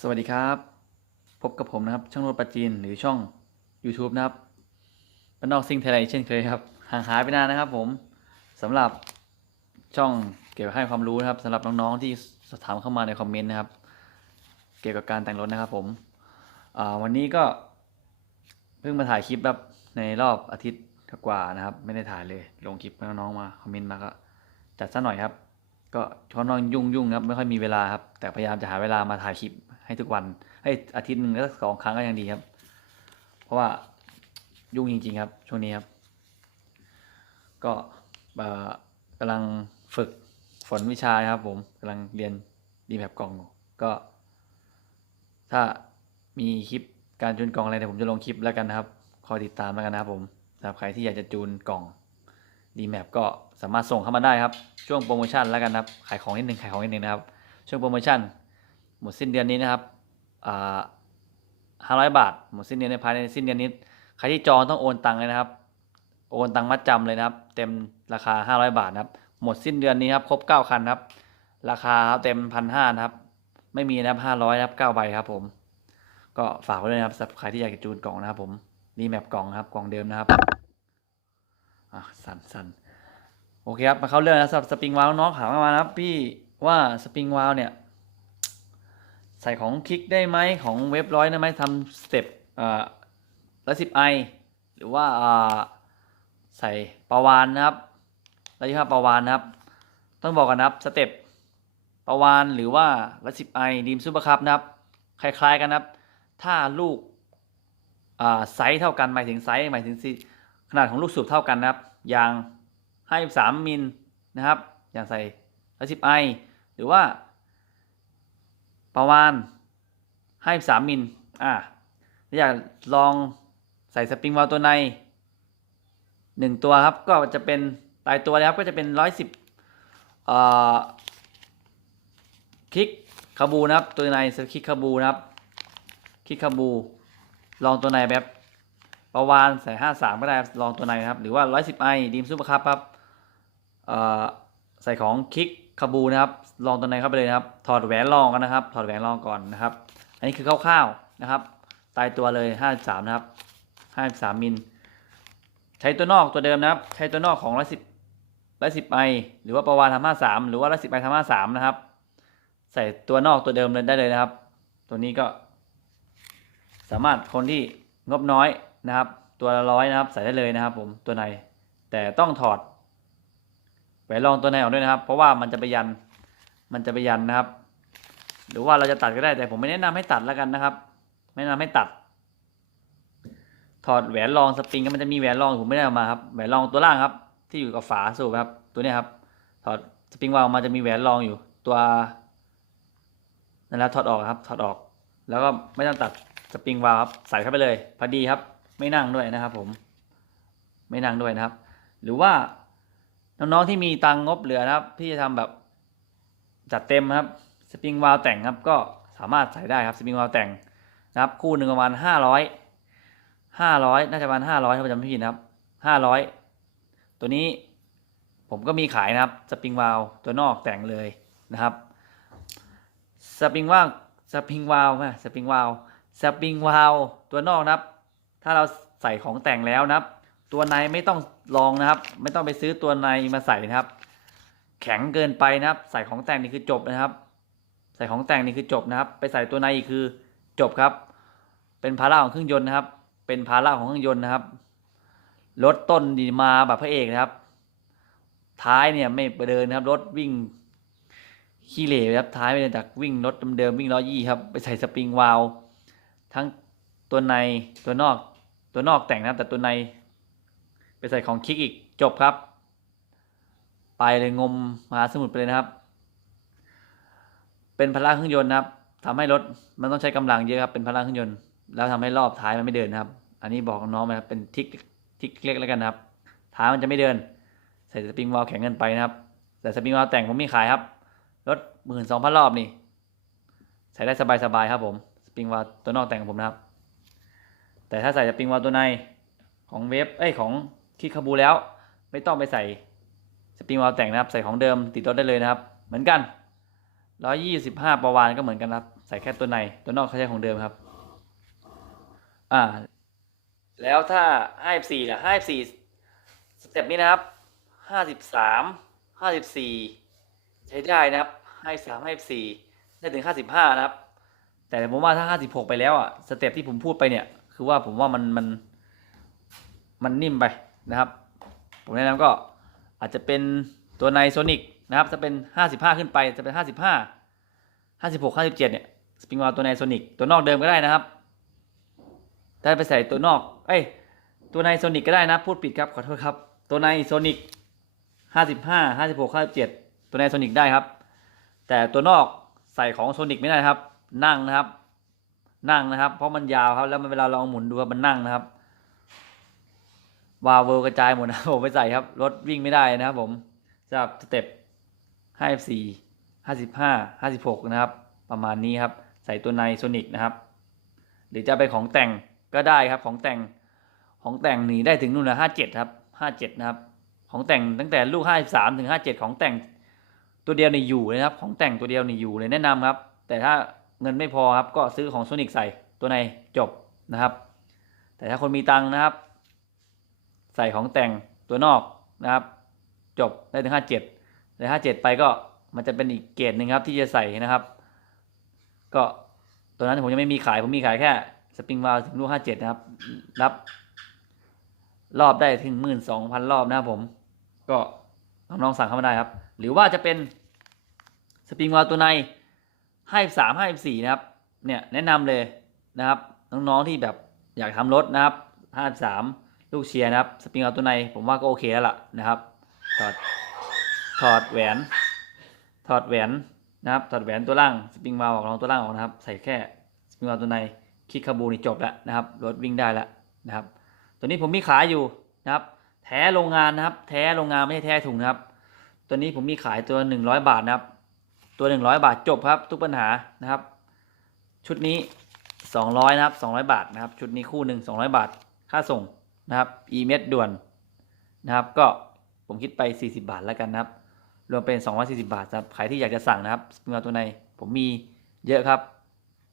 สวัสดีครับ พบกับผมนะครับ ช่องรถประจีนหรือช่อง YouTube นะครับบ้านนอกซิงไทยแลนด์เช่นเคยครับห่างหายไปนานนะครับ ผมสำหรับช่องเกี่ยวกับให้ความรู้นะครับสำหรับน้องๆที่สถามเข้ามาในคอมเมนต์นะครับ เกี่ยวกับการแต่งรถนะครับ ผมวันนี้ก็เพิ่งมาถ่ายคลิปแบบในรอบอาทิตย์กว่านะครับ ไม่ได้ถ่ายเลย ลงคลิปน้องๆมาคอมเมนต์มาก็จัดซะหน่อยครับ ก็ช่อนน้องยุ่งยุ่งๆครับไม่ค่อยมีเวลาครับแต่พยายามจะหาเวลามาถ่ายคลิป ให้ทุกวันให้อาทิตย์หนึ่งสักสองครั้งก็ยังดีครับ เพราะว่ายุ่งจริง ๆ ครับ ช่วงนี้ครับ ก็กำลังฝึกฝนวิชาครับ ผมกำลังเรียนดีแบบกล่องก็ ถ้ามีคลิปการจูนกล่องอะไรเดี๋ยวผมจะลงคลิปแล้วกันนะครับ คอยติดตามแล้วกันนะครับผมสำหรับใครที่อยากจะจูนกล่องดีแมปก็สามารถส่งเข้ามาได้ครับ ช่วงโปรโมชั่นแล้วกันนะครับ ขายของนิดนึงขายของนิดนึงนะครับ ช่วงโปรโมชั่น หมดสิ้นเดือนนี้นะครับห้าร้อยบาท หมดสิ้นเดือนในภายในสิ้นเดือนนี้ ใครที่จองต้องโอนตังค์เลยนะครับ โอนตังค์มัดจำเลยนะครับ เต็มราคาห้าร้อยบาทนะครับ หมดสิ้นเดือนนี้ครับ ครบเก้าคันครับ ราคาเต็มพันห้านะครับ ไม่มีนะครับห้าร้อยนะครับเก้าใบครับผม ก็ฝากไว้ด้วยนะครับสำหรับใครที่อยากจะจูนกล่องนะครับผมรีแมปกล่องครับ กล่องเดิมนะครับอะสั่นสั่นโอเคครับ มาเข้าเรื่องนะสำหรับสปริงวาลน้องถามมานะครับ พี่ว่าสปริงวาลเนี่ย ใส่ของคลิกได้ไหมของเว็บร้อยได้ไหมทำสเต็ปละสิบไอหรือว่าใส่ปลาวานนะครับละยี่ห้าปลาวานนะครับ ต้องบอกกันนะครับสเต็ปปลาวานหรือว่าละสิบไอดีมซูเปอร์คัพนะครับ คล้ายๆกันนะครับ ถ้าลูกไซส์เท่ากันหมายถึงไซส์หมายถึงขนาดของลูกสูบเท่ากันนะครับ อย่าง53มิลนะครับ อย่างใส่110ไอหรือว่า ประมาณ53มิลอ่าถ้าอยากลองใส่สปริงวาลวตัวใน1ตัวครับก็จะเป็นตายตัวนะครับก็จะเป็น110เอ่อคลิกคาบูนะครับตัวในคลิกคาบูนะครับคลิกคาบู ลองตัวในแบบประวานใส่ห้าสามก็ได้ลองตัวไหนนะครับ หรือว่าร้อยสิบไอดีมซูเปอร์คัพครับใส่ของคลิกคาบูนะครับ ลองตัวไหนเข้าไปเลยนะครับ ถอดแหวนลองกันนะครับ ถอดแหวนลองก่อนนะครับ อันนี้คือคร่าวๆนะครับ ตายตัวเลยห้าสามนะครับห้าสามมิล ใช้ตัวนอกตัวเดิมนะครับ ใช้ตัวนอกของร้อยสิบร้อยสิบไอหรือว่าประวานทำห้าสามหรือว่าร้อยสิบไอทำห้าสามนะครับ ใส่ตัวนอกตัวเดิมเลยได้เลยนะครับ ตัวนี้ก็ สามารถคนที่งบน้อยนะครับ ตัวละร้อยนะครับ ใส่ได้เลยนะครับ ผมตัวในแต่ต้องถอดแหวนรองตัวในออกด้วยนะครับ เพราะว่ามันจะไปยัน มันจะไปยันนะครับ หรือว่าเราจะตัดก็ได้แต่ผมไม่แนะนำให้ตัดแล้วกันนะครับ ไม่แนะนำให้ตัด ถอดแหวนรองสปริงก็มันจะมีแหวนรองผมไม่ได้เอามาครับแหวนรองตัวล่างครับ ที่อยู่กับฝาสูบครับ ตัวนี้ครับ ถอดสปริงวาล์วมาจะมีแหวนรองอยู่ ตัวนั่นแหละถอดออกครับ ถอดออก แล้วก็ไม่ต้องตัดสปริงวาล์วครับใส่เข้าไปเลยพอดีครับ ไม่นั่งด้วยนะครับ ผม ไม่นั่งด้วยนะครับ หรือว่าน้องๆที่มีตังงบเหลือนะครับ ที่จะทำแบบ จัดเต็มครับสปริงวาลแต่งครับก็สามารถใส่ได้ครับสปริงวาลแต่งนะครับคู่หนึ่งประมาณห้าร้อยห้าร้อยน่าจะประมาณห้าร้อยถ้าจำไม่ผิดนะครับห้าร้อยตัวนี้ผมก็มีขายนะครับสปริงวาลตัวนอกแต่งเลยนะครับสปริงวาลสปริงวาล์วสปริงวาลสปริงวาลตัวนอกนะครับ ถ้าเราใส่ของแต่งแล้วนะครับ ตัวในไม่ต้องลองนะครับ ไม่ต้องไปซื้อตัวในมาใส่นะครับ แข็งเกินไปนะครับ ใส่ของแต่งนี่คือจบนะครับ ใส่ของแต่งนี่คือจบนะครับ ไปใส่ตัวในอีกคือจบครับ เป็นภาระของเครื่องยนต์นะครับ เป็นภาระของเครื่องยนต์นะครับรถต้นดีมาแบบพระเอกนะครับ ท้ายเนี่ยไม่เดินนะครับรถวิ่งขี้เหร่ครับท้ายไม่เดินจากวิ่งรถเดิมๆวิ่งล้อยี่ครับไปใส่สปริงวาลทั้งตัวในตัวนอกตัวนอกแต่งนะครับแต่ตัวในไปใส่ของคลิกอีกจบครับ ไปเลยงมมหาสมุทรไปเลยนะครับ เป็นพลังเครื่องยนต์นะครับทำให้รถมันต้องใช้กำลังเยอะครับเป็นพลังเครื่องยนต์แล้วทำให้รอบท้ายมันไม่เดินนะครับ อันนี้บอกน้องนะครับเป็นทิกทิกเล็กแล้วกันนะครับท้ายมันจะไม่เดิน ใส่สปริงวาล์วแข็งเกินไปนะครับ แต่สปริงวาล์วแต่งผมมีขายครับรถหมื่นสองพันรอบนี่ใส่ได้สบายๆครับผมสปริงวาล์วตัวนอกแต่งของผมนะครับ แต่ถ้าใส่สปริงวาล์วตัวในของเวฟเอ้ยของคิกคาบูแล้ว ไม่ต้องไปใส่ สปริงวาล์วแต่งนะครับ ใส่ของเดิมติดรถได้เลยนะครับ เหมือนกัน 125 ประวานก็เหมือนกันครับ ใส่แค่ตัวใน ตัวนอกเขาใช้ของเดิมครับ อ่า แล้วถ้าห้าสิบสี่ล่ะห้าฟีสเต็ปนี้นะครับห้าสิบสามห้าสิบสี่ใช้ได้นะครับห้าสามห้าฟีได้ถึงห้าสิบห้านะครับ แต่ผมว่าถ้าห้าสิบหกไปแล้วอะ สเต็ปที่ผมพูดไปเนี่ย คือว่าผมว่ามันมันมันนิ่มไปนะครับ ผมแนะนำก็ อาจจะเป็นตัวในโซนิกนะครับจะเป็นห้าสิบห้าขึ้นไปจะเป็นห้าสิบห้าห้าสิบหกห้าสิบเนี่ยสปริงวาลตัวในโซนิกตัวนอกเดิมก็ได้นะครับได้ไปใส่ตัวนอกเอ้ยตัวในโซนิกก็ได้นะพูดผิดครับขอโทษครับตัวในโซนิกห้าสิบห้าห้าสิบหกห้าสิบเจ็ดตัวในโซนิกได้ครับ แต่ตัวนอกใส่ของโซนิกไม่ได้ครับ นั่งนะครับ นั่งนะครับ เพราะมันยาวครับแล้วมันเวลาเราหมุนดูครับมันนั่งนะครับ วาวเวลกระจายหมดนะผมไปใส่ครับ รถวิ่งไม่ได้นะครับผมสำหรับสเต็ปห้าสี่ห้าสิบห้าห้าสิบหกนะครับ ประมาณนี้ครับ ใส่ตัวในโซนิกนะครับ หรือจะเป็นของแต่งก็ได้ครับของแต่งของแต่งหนีได้ถึงนู่นนะห้าเจ็ดครับห้าเจ็ดนะครับ ของแต่งตั้งแต่ลูกห้าสามถึงห้าเจ็ดของแต่งตัวเดียวนี่อยู่เลยครับ ของแต่งตัวเดียวนี่อยู่เลยแนะนำครับ แต่ถ้าเงินไม่พอครับก็ซื้อของโซนิกใส่ตัวในจบนะครับ แต่ถ้าคนมีตังค์นะครับ ใส่ของแต่งตัวนอกนะครับ จบได้ถึงห้าเจ็ดแต่ห้าเจ็ดไปก็มันจะเป็นอีกเกรดหนึ่งครับที่จะใส่นะครับ ก็ตัวนั้นผมยังไม่มีขายผมมีขายแค่สปริงวาลถึงลูกห้าเจ็ดนะครับ รับ รอบได้ถึงหมื่นสองพันรอบนะครับผม ก็น้องๆสั่งเข้ามาได้ครับ หรือว่าจะเป็นสปริงวาลตัวในให้สามให้สี่นะครับ เนี่ยแนะนำเลยนะครับ น้องๆที่แบบอยากทำรถนะครับห้าสาม ลูกเชียร์นะครับ สปริงวาตัวในผมว่าก็โอเคแล้วล่ะนะครับ ถอด ถอดแหวน ถอดแหวนนะครับ ถอดแหวนตัวล่าง สปริงวาลออกรองตัวล่างออกนะครับ ใส่แค่สปริงวาลตัวในคิดคาบูนี่จบแล้วนะครับ รถวิ่งได้แล้วนะครับ ตัวนี้ผมมีขายอยู่นะครับ แท้โรงงานนะครับ แท้โรงงานไม่ใช่แท้ถุงนะครับ ตัวนี้ผมมีขายตัวหนึ่งร้อยบาทนะครับ ตัวหนึ่งร้อยบาทจบครับ ทุกปัญหานะครับ ชุดนี้สองร้อยนะครับสองร้อยบาทนะครับ ชุดนี้คู่หนึ่งสองร้อยบาท ค่าส่ง นะครับ e เม็ดด่วนนะครับ ก็ผมคิดไปสี่สิบาทแล้วกันนะครับ รวมเป็นสองร้อยสี่สิบาทสำหรับใครที่อยากจะสั่งนะครับสปริงเกอร์ตัวในผมมีเยอะครับ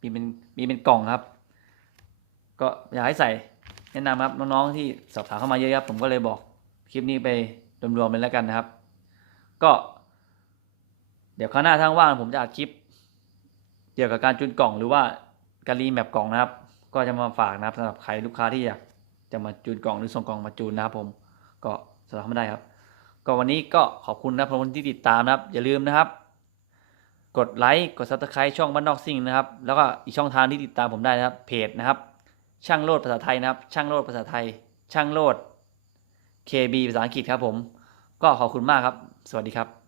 มีเป็นมีเป็นกล่องครับ ก็อยากให้ใส่แนะนำครับน้องๆที่สอบถามเข้ามาเยอะครับผมก็เลยบอกคลิปนี้ไปรวมๆไปแล้วกันนะครับ ก็ เดี๋ยวคราวหน้าทางว่างผมจะอัดคลิป เกี่ยวกับการจูนกล่องหรือว่าการรีแมปกล่องนะครับ ก็จะมาฝากนะครับสำหรับใครลูกค้าที่อยาก จะมาจูนกล่องหรือส่งกล่องมาจูนนะครับผมก็สามารถเข้ามาได้ครับ ก็วันนี้ก็ขอบคุณนะครับทุกคนที่ติดตามนะครับ อย่าลืมนะครับ กดไลค์กดซับสไครต์ช่องบ้านนอกซิ่งนะครับ แล้วก็อีกช่องทางที่ติดตามผมได้นะครับเพจนะครับ ช่างโลดภาษาไทยนะครับ ช่างโลดภาษาไทย ช่างโลด KB ภาษาอังกฤษครับผม ก็ขอบคุณมากครับ สวัสดีครับ